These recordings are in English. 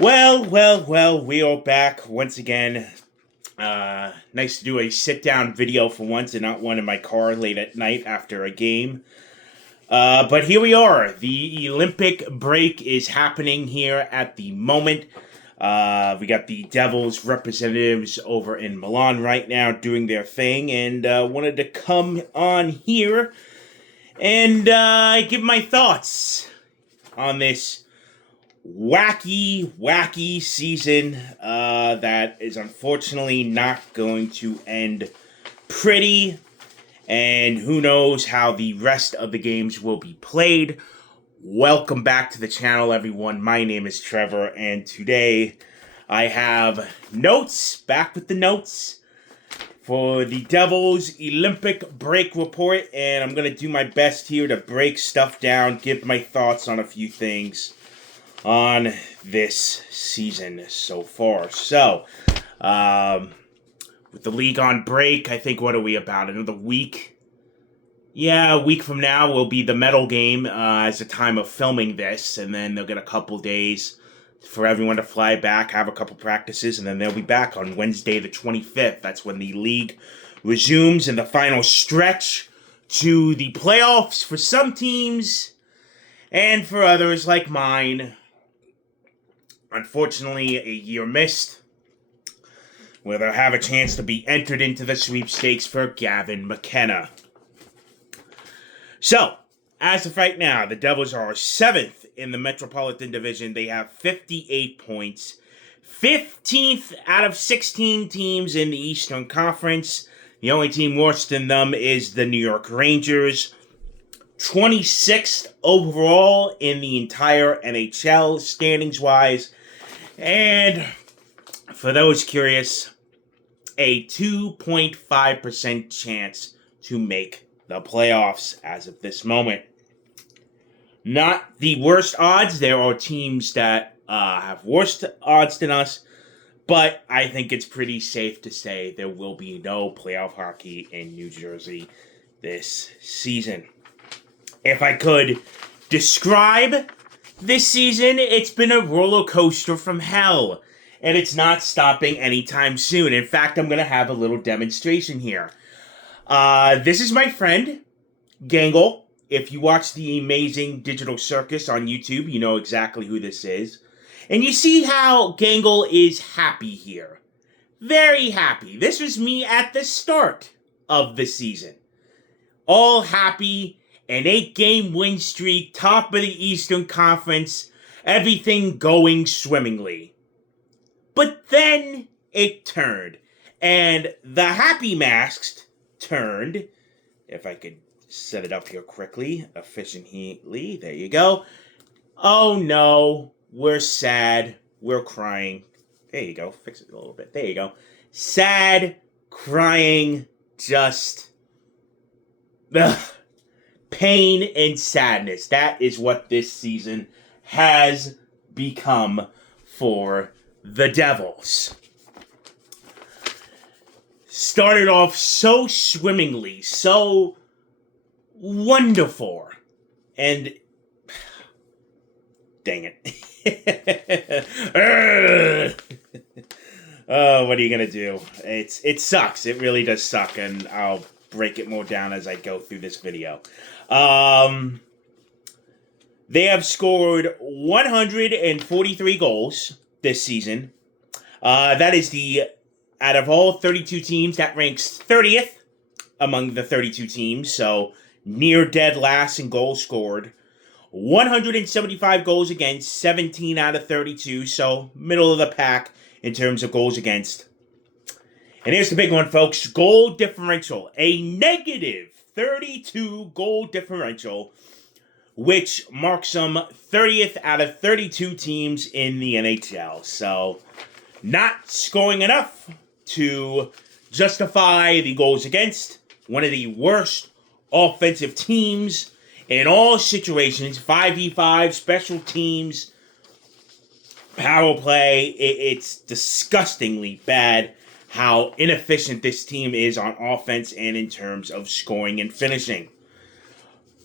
Well, we are back once again. Nice to do a sit-down video for once and not one in my car late at night after a game. But here we are. The Olympic break is happening here at the moment. We got the Devils representatives over in Milan right now doing their thing, and wanted to come on here and give my thoughts on this wacky season that is unfortunately not going to end pretty. And who knows how the rest of the games will be played. Welcome back to the channel, everyone. My name is Trevor, and today I have notes, back with the notes, for the Devils Olympic break report. And I'm going to do my best here to break stuff down, give my thoughts on a few things on this season so far. So, with the league on break, I think, what are we about? Another week? Yeah, a week from now will be the medal game as the time of filming this, and then they'll get a couple days for everyone to fly back, have a couple practices, and then they'll be back on Wednesday the 25th. That's when the league resumes in the final stretch to the playoffs for some teams, and for others like mine, unfortunately, a year missed, where they'll have a chance to be entered into the sweepstakes for Gavin McKenna. So, as of right now, the Devils are 7th in the Metropolitan Division. They have 58 points. 15th out of 16 teams in the Eastern Conference. The only team worse than them is the New York Rangers. 26th overall in the entire NHL, standings-wise. And for those curious, a 2.5% chance to make the playoffs as of this moment. Not the worst odds. There are teams that have worse odds than us, but I think it's pretty safe to say there will be no playoff hockey in New Jersey this season. If I could describe this season, it's been a roller coaster from hell, and it's not stopping anytime soon. In fact, I'm going to have a little demonstration here. This is my friend, Gangle. If you watch the Amazing Digital Circus on YouTube, you know exactly who this is. And you see how Gangle is happy here. Very happy. This was me at the start of the season. All happy. An 8-game win streak, top of the Eastern Conference, everything going swimmingly. But then it turned, and the happy masks turned. If I could set it up here quickly, efficiently, there you go. Oh no, we're sad, we're crying. There you go, fix it a little bit, there you go. Sad, crying, just... Ugh. Pain and sadness. That is what this season has become for the Devils. Started off so swimmingly, so wonderful, and dang it. Oh, what are you gonna do? It sucks. It really does suck, and I'll break it more down as I go through this video. They have scored 143 goals this season. That is out of all 32 teams, that ranks 30th among the 32 teams, so near dead last in goals scored. 175 goals against, 17 out of 32, so middle of the pack in terms of goals against. And here's the big one, folks. Goal differential. A negative 32 goal differential, which marks them 30th out of 32 teams in the NHL. So, not scoring enough to justify the goals against. One of the worst offensive teams in all situations. 5v5, special teams, power play. It's disgustingly bad how inefficient this team is on offense and in terms of scoring and finishing.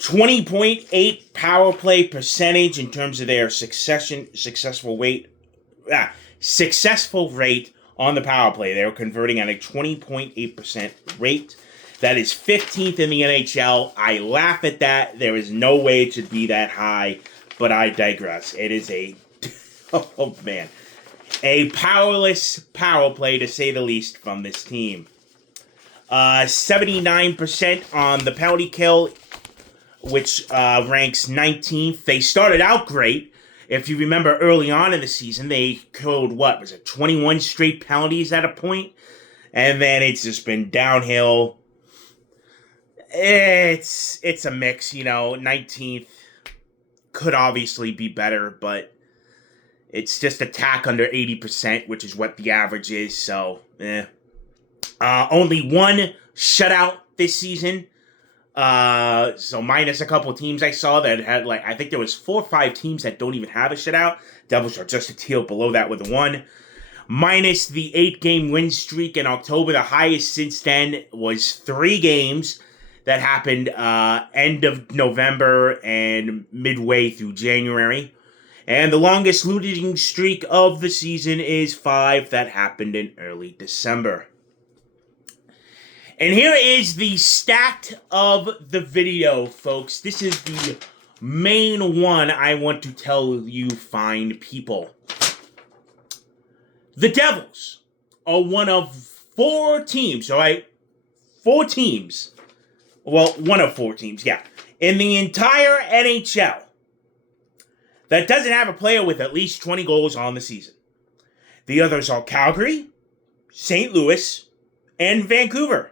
20.8 power play percentage in terms of their successful rate on the power play. They were converting at a 20.8% rate. That is 15th in the NHL. I laugh at that. There is no way it should be that high, but I digress. It is a oh man, a powerless power play to say the least from this team. 79% on the penalty kill, which ranks 19th. They started out great. If you remember early on in the season, they killed, 21 straight penalties at a point? And then it's just been downhill. It's a mix, 19th could obviously be better, but it's just attack under 80%, which is what the average is, so, only one shutout this season. So minus a couple teams I saw that had, I think there was 4 or 5 teams that don't even have a shutout. Devils are just a teal below that with 1. Minus the 8-game win streak in October, the highest since then was 3 games that happened end of November and midway through January. And the longest losing streak of the season is 5 that happened in early December. And here is the stat of the video, folks. This is the main one I want to tell you fine people. The Devils are one of 4 teams, all right? 4 teams. Well, one of 4 teams, yeah. In the entire NHL that doesn't have a player with at least 20 goals on the season. The others are Calgary, St. Louis, and Vancouver.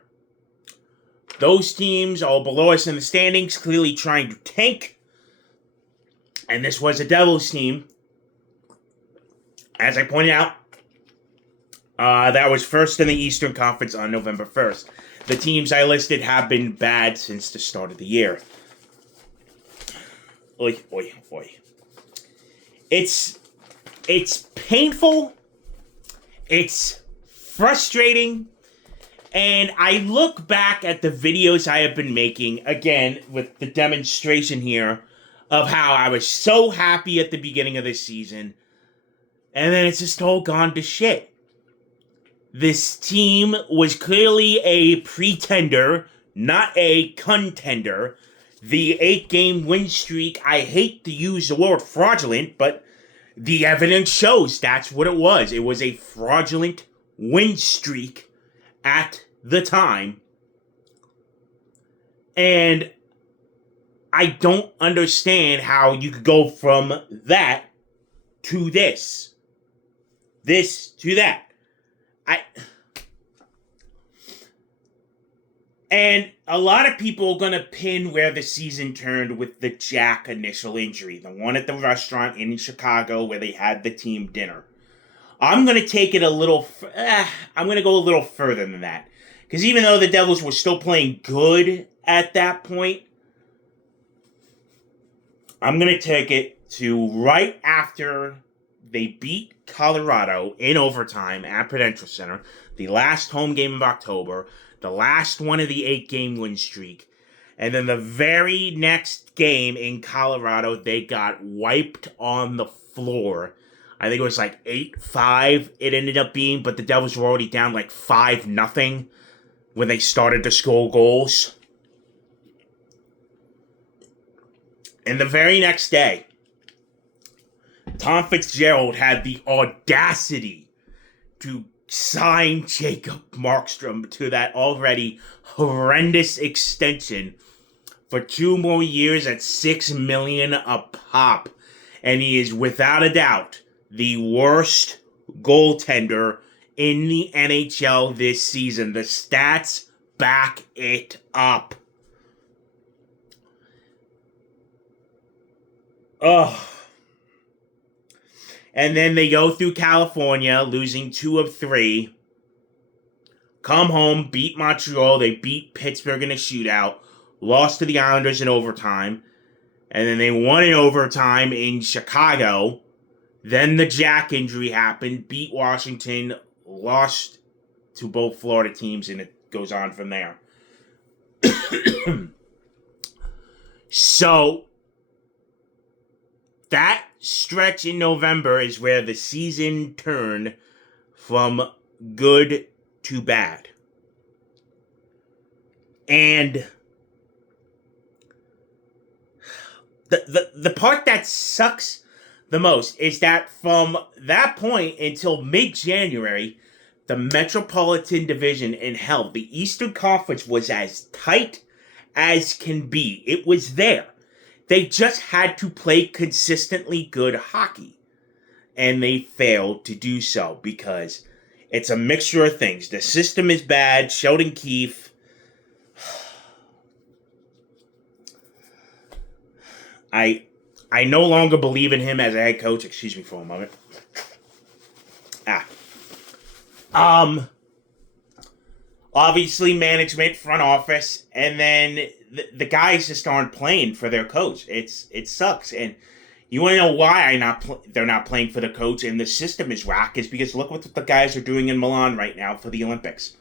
Those teams are below us in the standings, clearly trying to tank. And this was a Devils team, as I pointed out, that was first in the Eastern Conference on November 1st. The teams I listed have been bad since the start of the year. Oy, oy, oy. It's painful. It's frustrating. And I look back at the videos I have been making, again, with the demonstration here, of how I was so happy at the beginning of this season, and then it's just all gone to shit. This team was clearly a pretender, not a contender. The 8-game win streak, I hate to use the word fraudulent, but the evidence shows that's what it was. It was a fraudulent win streak at the time. And I don't understand how you could go from that to this. This to that. And a lot of people are going to pin where the season turned with the Jack initial injury. The one at the restaurant in Chicago where they had the team dinner. I'm going to take it I'm going to go a little further than that. Because even though the Devils were still playing good at that point, I'm going to take it to right after they beat Colorado in overtime at Prudential Center, the last home game of October, the last one of the 8-game win streak, and then the very next game in Colorado, they got wiped on the floor. I think it was 8-5 it ended up being, but the Devils were already down 5-0 when they started to score goals. And the very next day, Tom Fitzgerald had the audacity to sign Jacob Markstrom to that already horrendous extension for 2 more years at $6 million a pop. And he is without a doubt the worst goaltender in the NHL this season. The stats back it up. Ugh. And then they go through California, losing 2 of 3. Come home, beat Montreal. They beat Pittsburgh in a shootout. Lost to the Islanders in overtime. And then they won in overtime in Chicago. Then the Jack injury happened. Beat Washington. Lost to both Florida teams. And it goes on from there. So that stretch in November is where the season turned from good to bad. And the part that sucks the most is that from that point until mid-January, the Metropolitan Division, and hell, the Eastern Conference was as tight as can be. It was there. They just had to play consistently good hockey. And they failed to do so because it's a mixture of things. The system is bad. Sheldon Keefe. I no longer believe in him as a head coach. Excuse me for a moment. Obviously management, front office, and then the guys just aren't playing for their coach. It sucks. And you want to know why they're not playing for the coach and the system is whack is because look what the guys are doing in Milan right now for the Olympics.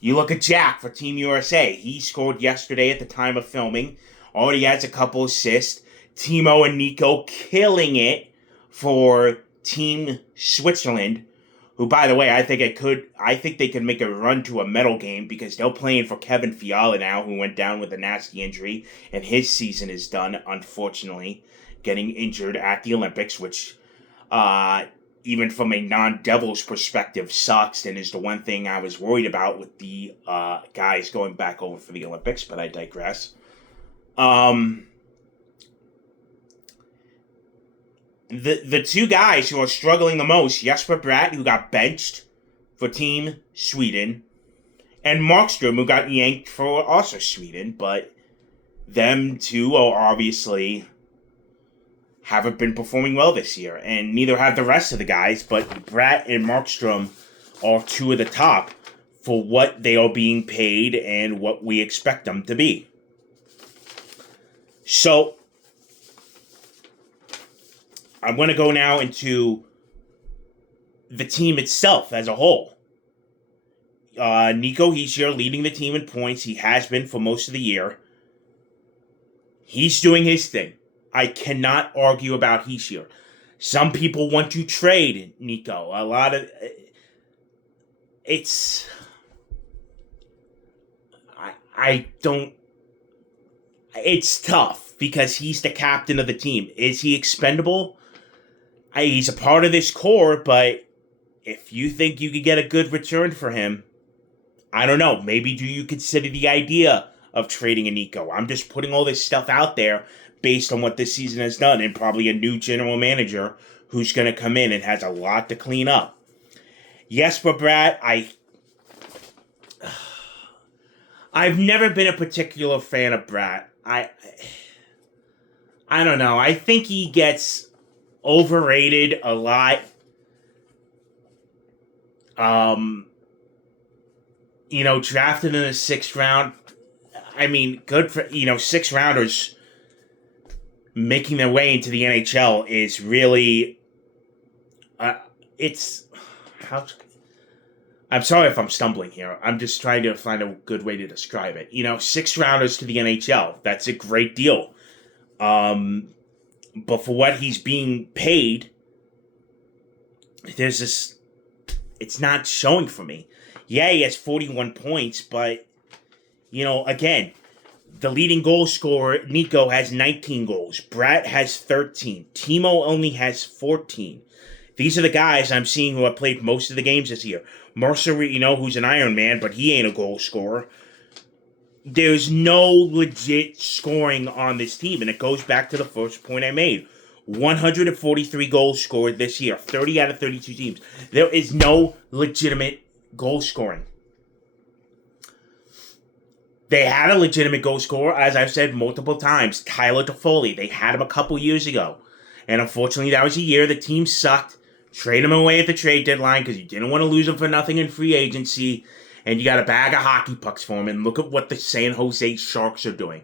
You look at Jack for Team USA. He scored yesterday at the time of filming. Already has a couple assists. Timo and Nico killing it for Team Switzerland, who, by the way, I think they could make a run to a medal game because they're playing for Kevin Fiala now, who went down with a nasty injury, and his season is done, unfortunately, getting injured at the Olympics, which, even from a non-Devils perspective, sucks and is the one thing I was worried about with the guys going back over for the Olympics, but I digress. The two guys who are struggling the most, Jesper Bratt, who got benched for Team Sweden, and Markstrom, who got yanked for also Sweden, but them two are obviously haven't been performing well this year, and neither have the rest of the guys, but Bratt and Markstrom are two of the top for what they are being paid and what we expect them to be. So, I'm going to go now into the team itself as a whole. Nico Hischier leading the team in points. He has been for most of the year. He's doing his thing. I cannot argue about Hischier. Some people want to trade Nico. It's tough because he's the captain of the team. Is he expendable? He's a part of this core, but if you think you could get a good return for him, I don't know. Maybe do you consider the idea of trading a Nico? I'm just putting all this stuff out there based on what this season has done and probably a new general manager who's going to come in and has a lot to clean up. Jesper Bratt, I've never been a particular fan of Bratt. I don't know. I think he gets overrated a lot. Drafted in the 6th round. I mean, good for, 6th rounders making their way into the NHL is really, I'm sorry if I'm stumbling here. I'm just trying to find a good way to describe it. 6th rounders to the NHL. That's a great deal. But for what he's being paid, it's not showing for me. Yeah, he has 41 points, but, again, the leading goal scorer, Nico, has 19 goals. Bratt has 13. Timo only has 14. These are the guys I'm seeing who have played most of the games this year. Mercer, who's an Iron Man, but he ain't a goal scorer. There's no legit scoring on this team, and it goes back to the first point I made. 143 goals scored this year, 30 out of 32 teams. There is no legitimate goal scoring. They had a legitimate goal scorer, as I've said multiple times, Tyler Toffoli. They had him a couple years ago. And unfortunately, that was a year the team sucked. Trade him away at the trade deadline because you didn't want to lose him for nothing in free agency. And you got a bag of hockey pucks for him. And look at what the San Jose Sharks are doing.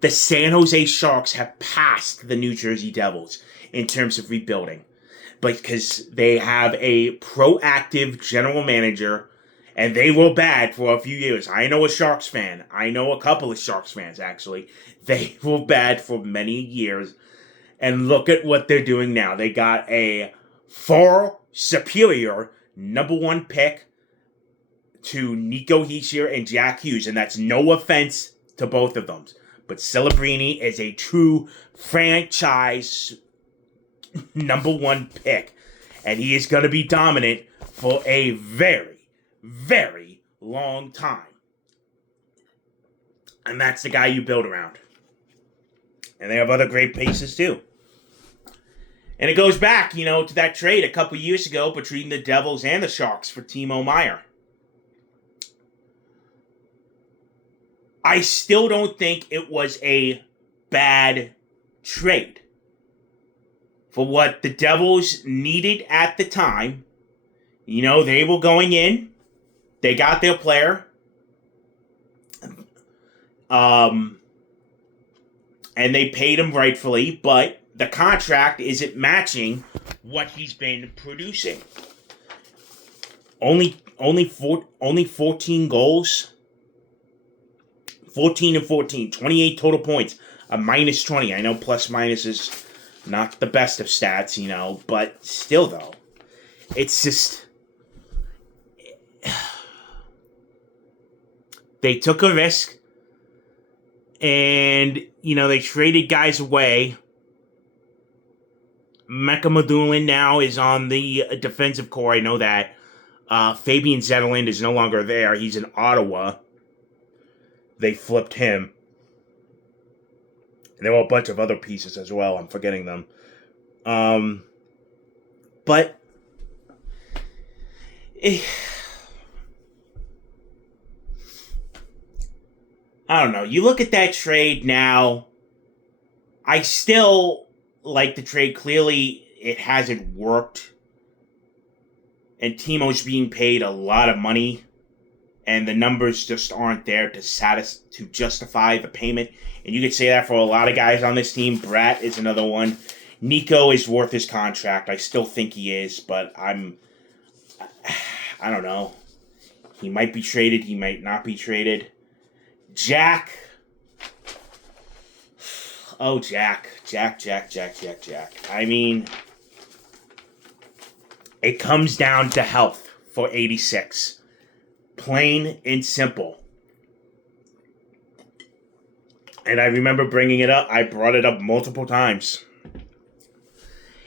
The San Jose Sharks have passed the New Jersey Devils in terms of rebuilding. Because they have a proactive general manager And they were bad for a few years. I know a Sharks fan. I know a couple of Sharks fans, actually. They were bad for many years. And look at what they're doing now. They got a far superior number 1 pick to Nico Hischier and Jack Hughes. And that's no offense to both of them. But Celebrini is a true franchise number 1 pick. And he is going to be dominant for a very, very long time. And that's the guy you build around. And they have other great pieces too. And it goes back, to that trade a couple years ago between the Devils and the Sharks for Timo Meier. I still don't think it was a bad trade. For what the Devils needed at the time, they were going in. They got their player. And they paid him rightfully, but the contract isn't matching what he's been producing. Only 14 goals. 14 and 14. 28 total points. A minus 20. I know plus minus is not the best of stats, but still though. It's just... They took a risk. And, they traded guys away. Mecca Medulin now is on the defensive core. I know that. Fabian Zetterlund is no longer there. He's in Ottawa. They flipped him. And there were a bunch of other pieces as well. I'm forgetting them. But... I don't know. You look at that trade now. I still like the trade. Clearly, it hasn't worked. And Timo's being paid a lot of money. And the numbers just aren't there to justify the payment. And you could say that for a lot of guys on this team. Bratt is another one. Nico is worth his contract. I still think he is. But I don't know. He might be traded. He might not be traded. Jack. Oh, Jack. Jack. I mean, it comes down to health for 86. Plain and simple. And I remember bringing it up. I brought it up multiple times.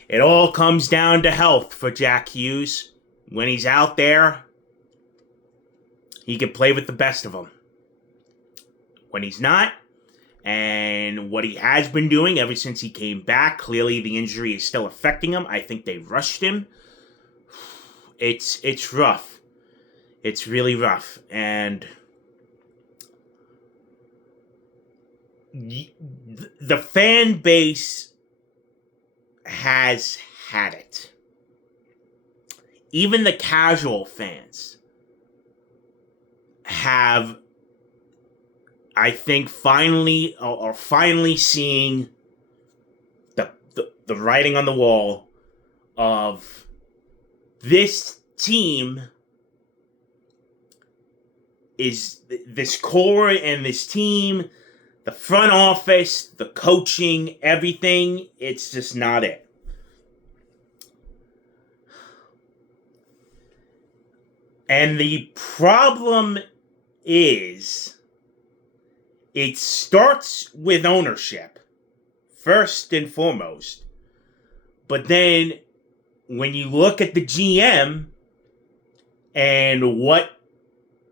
It all comes down to health for Jack Hughes. When he's out there, he can play with the best of them. When he's not, and what he has been doing ever since he came back, clearly the injury is still affecting him. I think they rushed him. It's rough. It's really rough. And the fan base has had it. Even the casual fans have, I think, finally seeing the writing on the wall of this team is this core and this team, the front office, the coaching, everything. It's just not it. And the problem is, it starts with ownership, first and foremost. But then, when you look at the GM and what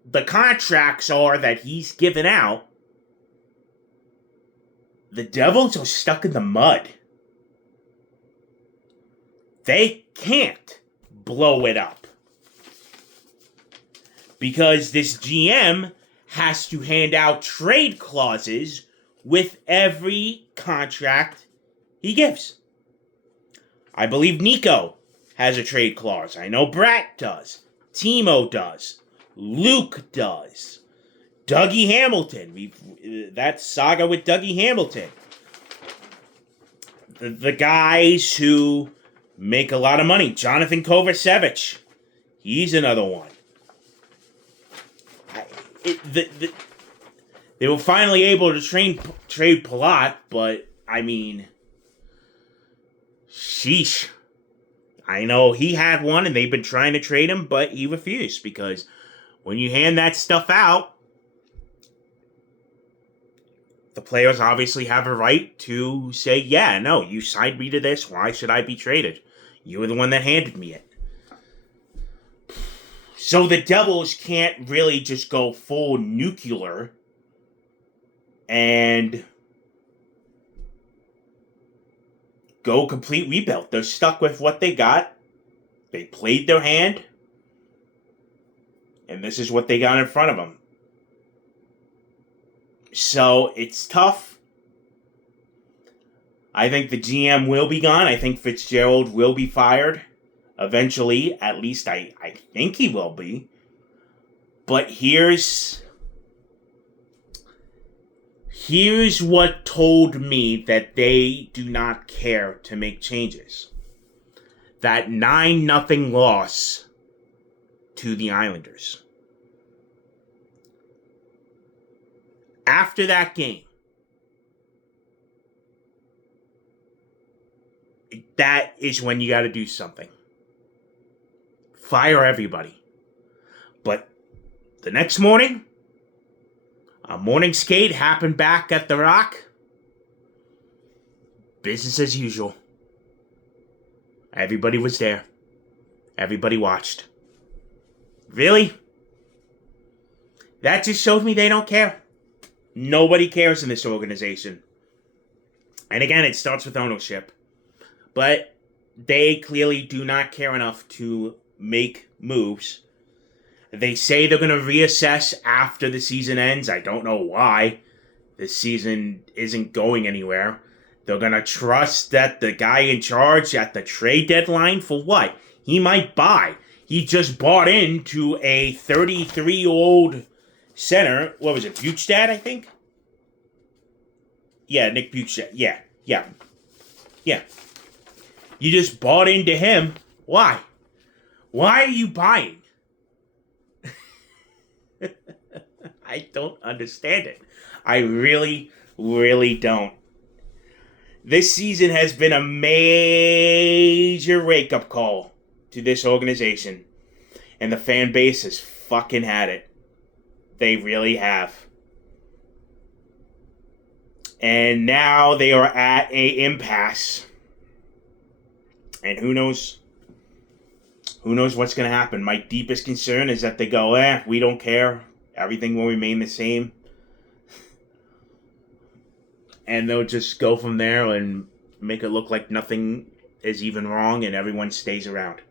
the contracts are that he's given out, the Devils are stuck in the mud. They can't blow it up. Because this GM has to hand out trade clauses with every contract he gives. I believe Nico has a trade clause. I know Bratt does. Timo does. Luke does. Dougie Hamilton. That saga with Dougie Hamilton. The guys who make a lot of money. Jonathan Kovacevic. He's another one. they were finally able to trade Palat, but I mean, sheesh. I know he had one and they've been trying to trade him, but he refused because when you hand that stuff out, the players obviously have a right to say, yeah, no, you signed me to this. Why should I be traded? You were the one that handed me it. So the Devils can't really just go full nuclear and go complete rebuild. They're stuck with what they got. They played their hand. And this is what they got in front of them. So it's tough. I think the GM will be gone. I think Fitzgerald will be fired. Eventually, at least I think he will be. But here's what told me that they do not care to make changes. That 9-0 loss to the Islanders. After that game, that is when you got to do something. Fire everybody. But the next morning, a morning skate happened back at the Rock. Business as usual. Everybody was there. Everybody watched. Really? That just showed me they don't care. Nobody cares in this organization. And again, it starts with ownership. But they clearly do not care enough to make moves. They say they're going to reassess after the season ends. I don't know why. This season isn't going anywhere. They're going to trust that the guy in charge at the trade deadline for what? He might buy. He just bought into a 33-year-old center. What was it? Bjugstad, I think? Yeah, Nick Bjugstad. Yeah. You just bought into him. Why? Why are you buying? I don't understand it. I really, really don't. This season has been a major wake-up call to this organization. And the fan base has fucking had it. They really have. And now they are at an impasse. And who knows what's going to happen. My deepest concern is that they go, we don't care. Everything will remain the same. And they'll just go from there and make it look like nothing is even wrong and everyone stays around.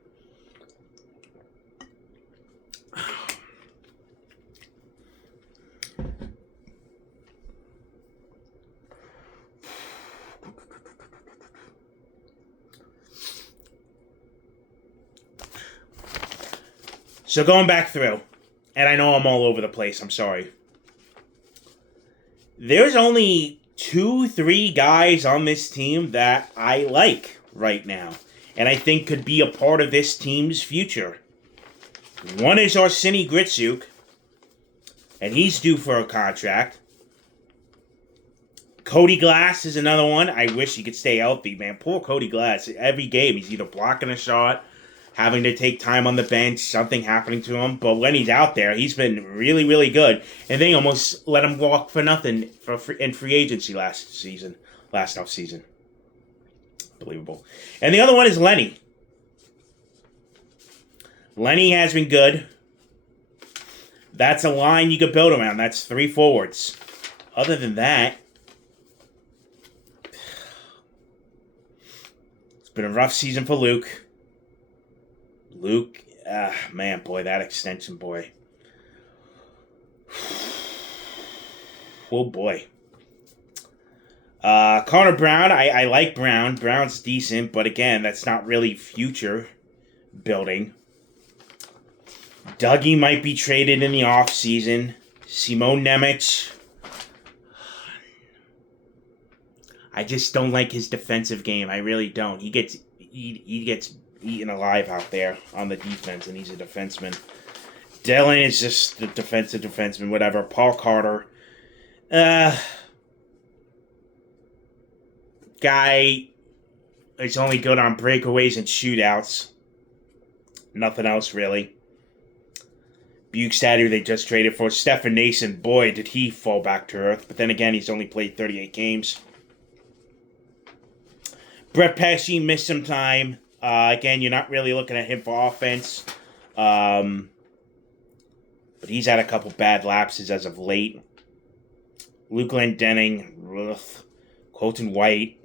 So going back through, and I know I'm all over the place, I'm sorry. There's only 2-3 guys on this team that I like right now, and I think could be a part of this team's future. One is Arseny Gritsuk, and he's due for a contract. Cody Glass is another one. I wish he could stay healthy, man. Poor Cody Glass. Every game, he's either blocking a shot, having to take time on the bench, something happening to him. But when he's out there, he's been really, really good. And they almost let him walk for nothing in free agency last offseason. Unbelievable. And the other one is Lenny. Lenny has been good. That's a line you could build around. That's 3 forwards. Other than that, it's been a rough season for Luke. Man, boy, that extension, boy. Oh, boy. Connor Brown, I like Brown. Brown's decent, but again, that's not really future building. Dougie might be traded in the offseason. Simon Nemec. I just don't like his defensive game. I really don't. He gets eaten alive out there on the defense, and he's a defenseman. Dillon is just the defensive defenseman, whatever. Paul Carter. Guy is only good on breakaways and shootouts. Nothing else, really. Bukestad, who they just traded for. Stefan Nason, boy, did he fall back to earth. But then again, he's only played 38 games. Brett Pesce missed some time. Again, you're not really looking at him for offense. But he's had a couple bad lapses as of late. Luke Glendening, Colton White,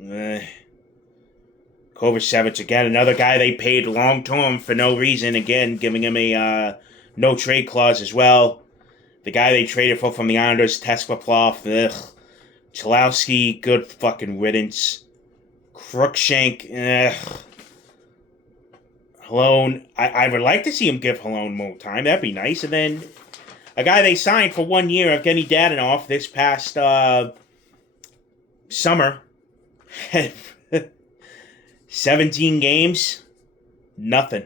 Kovacevic, again, another guy they paid long-term for no reason, again, giving him a no-trade clause as well. The guy they traded for from the Islanders, Tesplaplov, Chalowski, good fucking riddance. Cruikshank, Halone, I would like to see him give Halone more time, that'd be nice, and then a guy they signed for 1 year, Evgeny Dadonov, this past summer. 17 games, nothing.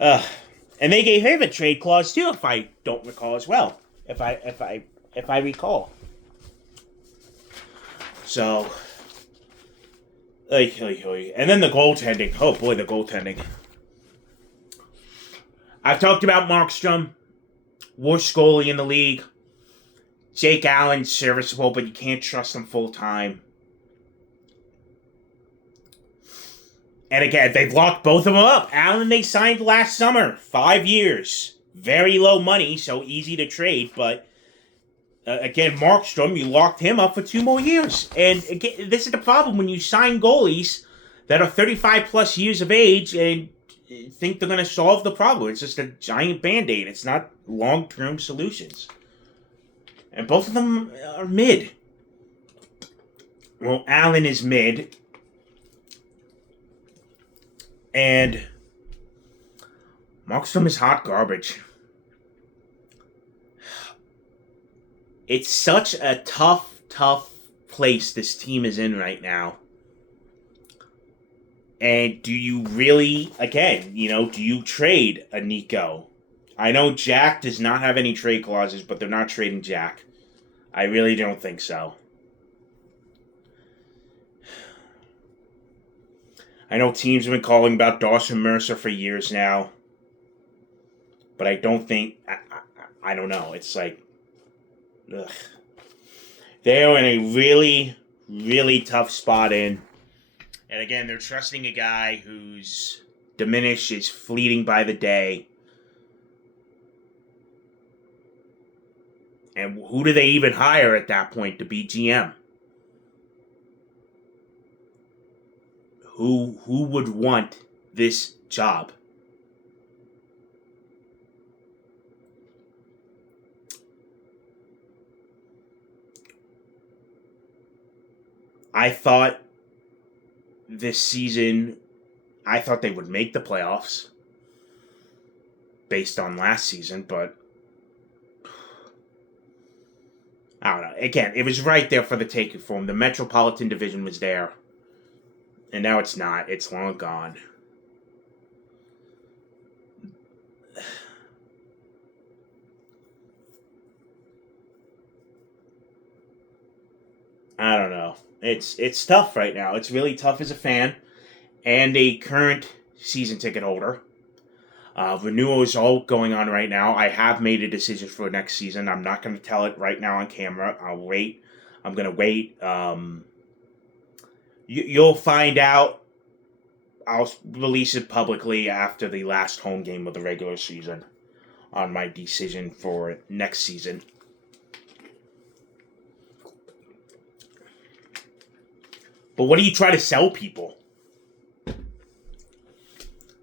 And they gave him a trade clause too, if I don't recall as well. If I recall. So, and then the goaltending. Oh boy, the goaltending. I've talked about Markstrom, worst goalie in the league. Jake Allen, serviceable, but you can't trust him full time. And again, they've locked both of them up. Allen they signed last summer, 5 years. Very low money, so easy to trade, but again, Markstrom, you locked him up for 2 more years. And again, this is the problem when you sign goalies that are 35 plus years of age and think they're going to solve the problem. It's just a giant Band-Aid. It's not long-term solutions. And both of them are mid. Well, Allen is mid. And Markstrom is hot garbage. It's such a tough place this team is in right now. And do you really, again, do you trade a Nico? I know Jack does not have any trade clauses, but they're not trading Jack. I really don't think so. I know teams have been calling about Dawson Mercer for years now. But I don't think, I don't know. It's like, ugh. They're in a really, really tough spot in. And again, they're trusting a guy who's diminished, is fleeting by the day. And who do they even hire at that point to be GM? Who would want this job? I thought this season, I thought they would make the playoffs based on last season, but I don't know. Again, it was right there for the taking for them. The Metropolitan Division was there, and now it's not. It's long gone. I don't know. It's tough right now. It's really tough as a fan and a current season ticket holder. Renewal is all going on right now. I have made a decision for next season. I'm not going to tell it right now on camera. I'll wait. I'm going to wait. You'll find out. I'll release it publicly after the last home game of the regular season on my decision for next season. But what do you try to sell people?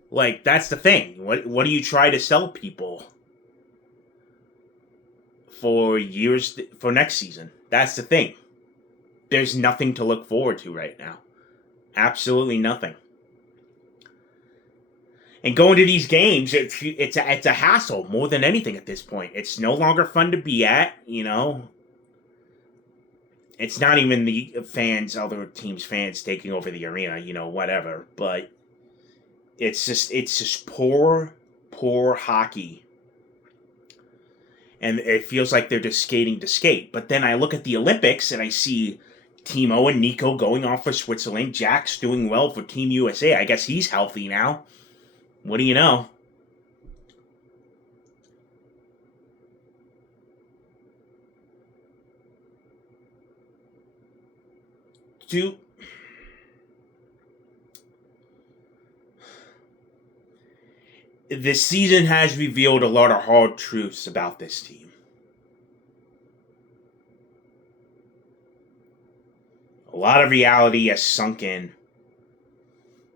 Like, that's the thing. What do you try to sell people for years, for next season? That's the thing. There's nothing to look forward to right now. Absolutely nothing. And going to these games, it's a hassle more than anything at this point. It's no longer fun to be at, It's not even the fans, other teams' fans taking over the arena, whatever. But it's just poor poor hockey. And it feels like they're just skating to skate. But then I look at the Olympics and I see Timo and Nico going off for Switzerland. Jack's doing well for Team USA. I guess he's healthy now. What do you know? This season has revealed a lot of hard truths about this team. A lot of reality has sunk in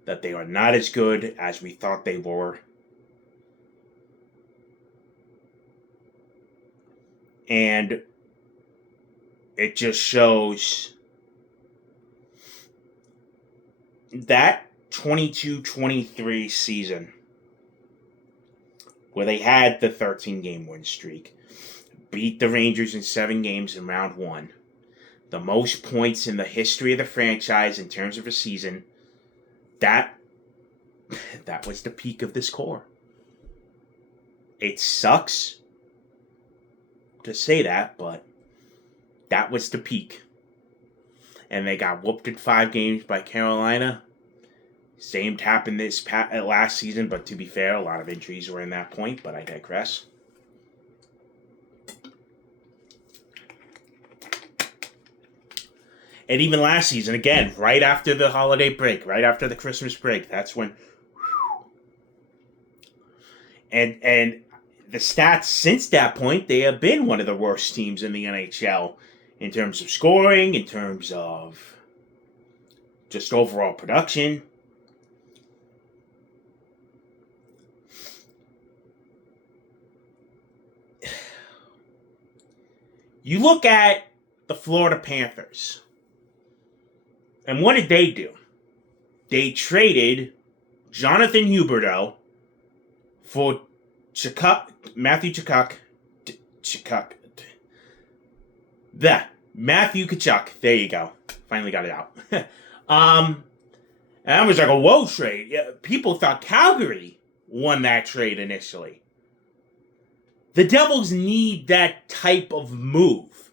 that they are not as good as we thought they were. And it just shows that 22-23 season where they had the 13-game win streak, beat the Rangers in 7 games in round 1, the most points in the history of the franchise in terms of a season, that was the peak of this core. It sucks to say that, but that was the peak. And they got whooped in 5 games by Carolina. Same happened last season, but to be fair, a lot of injuries were in that point, but I digress. And even last season, again, right after the holiday break, right after the Christmas break, that's when... And the stats since that point, they have been one of the worst teams in the NHL in terms of scoring, in terms of just overall production. You look at the Florida Panthers, and what did they do? They traded Jonathan Huberdeau for Matthew Tkachuk. Matthew Tkachuk. There you go. Finally got it out. And that was like a whoa trade. Yeah, people thought Calgary won that trade initially. The Devils need that type of move.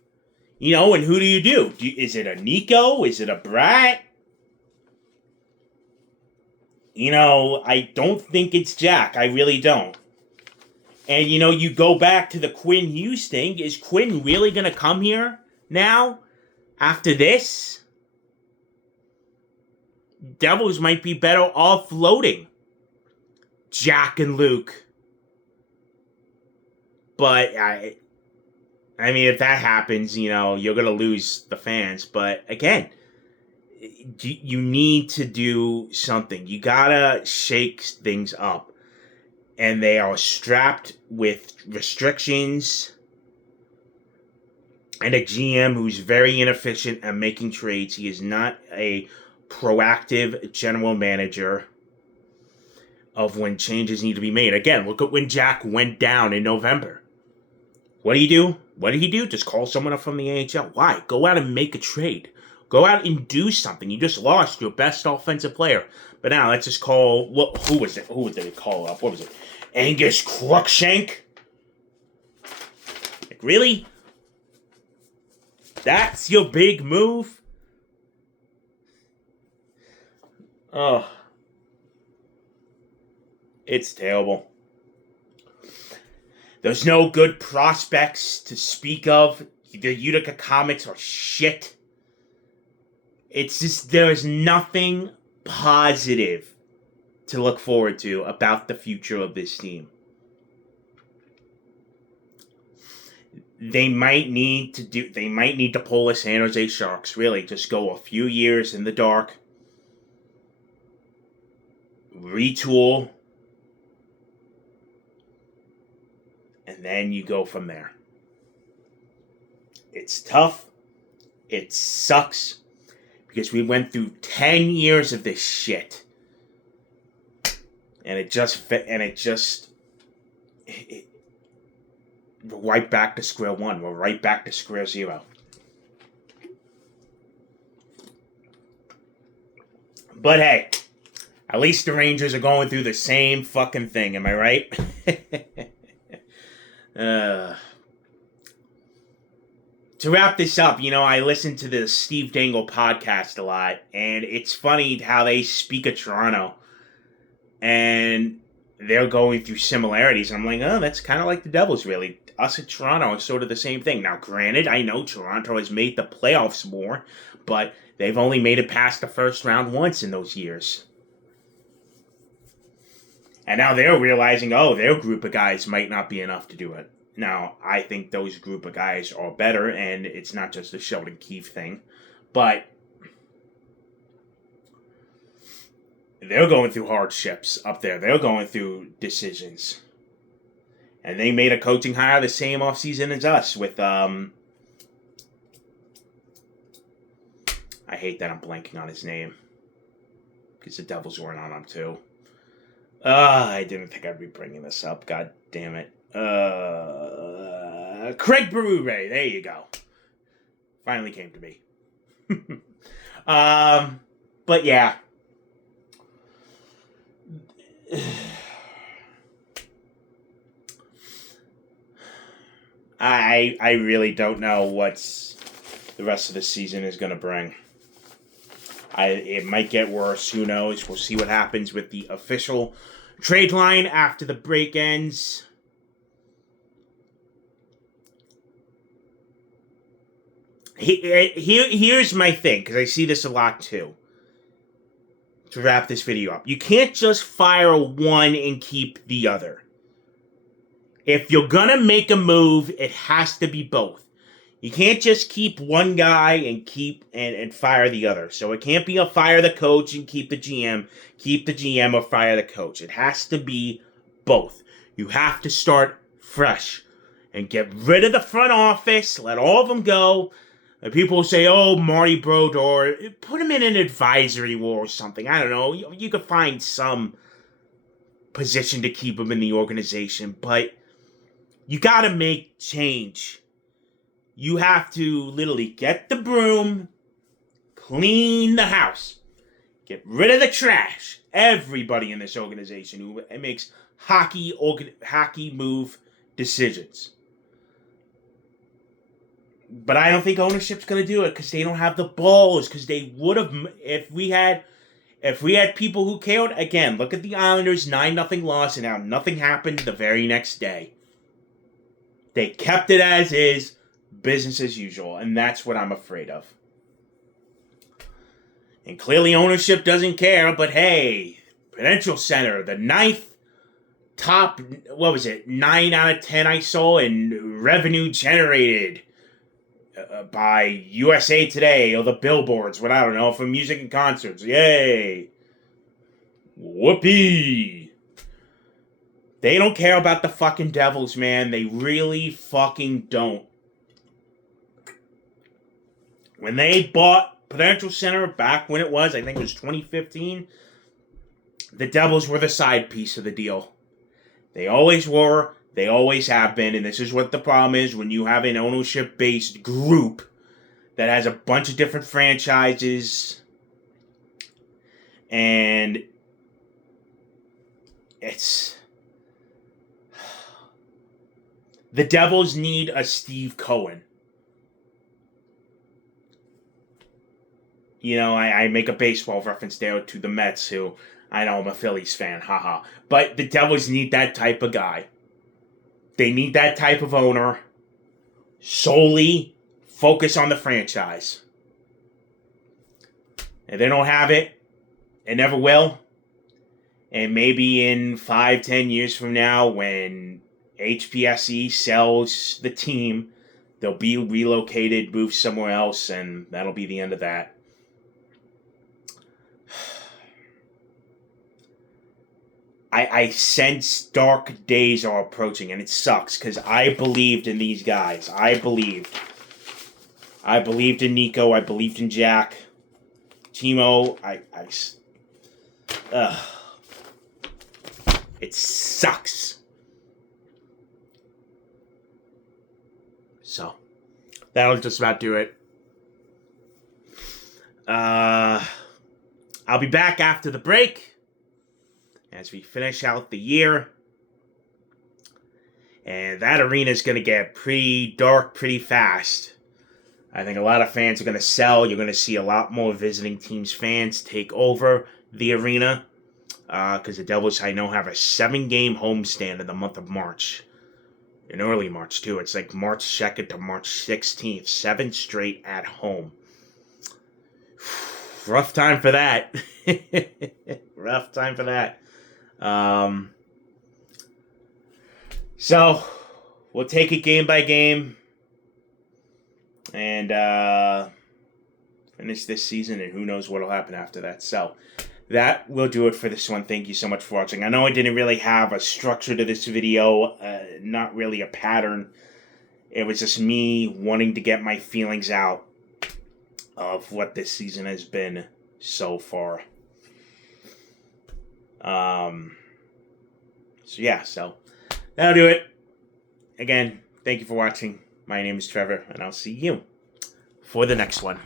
You know, and who do you do? Is it a Nico? Is it a Bratt? You know, I don't think it's Jack. I really don't. And, you know, you go back to the Quinn Hughes thing. Is Quinn really going to come here now? After this? Devils might be better offloading Jack and Luke. But, I mean, if that happens, you know, you're going to lose the fans. But, again, you need to do something. You got to shake things up. And they are strapped with restrictions and a GM who's very inefficient at making trades. He is not a proactive general manager of when changes need to be made. Again, look at when Jack went down in November. What do you do? What did he do? Just call someone up from the AHL. Why? Go out and make a trade. Go out and do something. You just lost your best offensive player. But now let's just call... who was it? Who did they call up? What was it? Angus Crookshank? Like, really? That's your big move? Oh. It's terrible. There's no good prospects to speak of. The Utica Comets are shit. It's just, there's nothing positive to look forward to about the future of this team. They might need to pull a San Jose Sharks, really. Just go a few years in the dark. Retool. And then you go from there. It's tough. It sucks. Because we went through 10 years of this shit. And we're right back to square one. We're right back to square zero. But hey, at least the Rangers are going through the same fucking thing, am I right? uh, to wrap this up, I listen to the Steve Dangle podcast a lot, and it's funny how they speak of Toronto, and they're going through similarities. And I'm like, oh, that's kind of like the Devils, really. Us at Toronto are sort of the same thing. Now, granted, I know Toronto has made the playoffs more, but they've only made it past the first round once in those years. And now they're realizing, oh, their group of guys might not be enough to do it. Now, I think those group of guys are better, and it's not just a Sheldon Keefe thing. But they're going through hardships up there. They're going through decisions. And they made a coaching hire the same offseason as us with, I hate that I'm blanking on his name. Because the Devils weren't on him, too. I didn't think I'd be bringing this up. God damn it. Craig Berube. There you go. Finally came to me. But yeah. I really don't know what's the rest of the season is going to bring. It might get worse. Who knows? We'll see what happens with the official trade line after the break ends. Here's my thing, because I see this a lot too. To wrap this video up, you can't just fire one and keep the other. If you're gonna make a move, it has to be both. You can't just keep one guy and keep and fire the other. So it can't be a fire the coach and keep the GM or fire the coach. It has to be both. You have to start fresh and get rid of the front office, let all of them go. And people say, oh, Marty Brodeur, put him in an advisory role or something. I don't know. You could find some position to keep him in the organization, but you got to make change. You have to literally get the broom, clean the house, get rid of the trash. Everybody in this organization who makes hockey move decisions. But I don't think ownership's going to do it because they don't have the balls. Because they would have, if we had people who cared. Again, look at the Islanders, 9-0 loss, and now nothing happened the very next day. They kept it as is, business as usual, and that's what I'm afraid of. And clearly ownership doesn't care, but hey, Prudential Center, the 9th top, 9 out of 10 I saw in revenue generated by USA Today or the billboards, what I don't know, for music and concerts. Yay! Whoopee! They don't care about the fucking Devils, man. They really fucking don't. When they bought Prudential Center back when it was, I think it was 2015, the Devils were the side piece of the deal. They always were. They always have been. And this is what the problem is when you have an ownership-based group that has a bunch of different franchises. And it's... The Devils need a Steve Cohen. You know, I make a baseball reference there to the Mets, who I know I'm a Phillies fan, haha. But the Devils need that type of guy. They need that type of owner. Solely focus on the franchise. And they don't have it. They never will. And maybe in 5-10 years from now, when HPSE sells the team, they'll be relocated, moved somewhere else, and that'll be the end of that. I sense dark days are approaching, and it sucks, because I believed in these guys. I believed in Nico. I believed in Jack. Timo, it sucks. So, that'll just about do it. I'll be back after the break as we finish out the year. And that arena is going to get pretty dark pretty fast. I think a lot of fans are going to sell. You're going to see a lot more visiting teams fans take over the arena. Because the Devils, I know, have a 7-game homestand in the month of March. In early March, too. It's like March 2nd to March 16th. 7 straight at home. Rough time for that. Rough time for that. So, we'll take it game by game. And finish this season, and who knows what will happen after that. So, that will do it for this one. Thank you so much for watching. I know I didn't really have a structure to this video, not really a pattern. It was just me wanting to get my feelings out of what this season has been so far. So that'll do it. Again, thank you for watching. My name is Trevor, and I'll see you for the next one.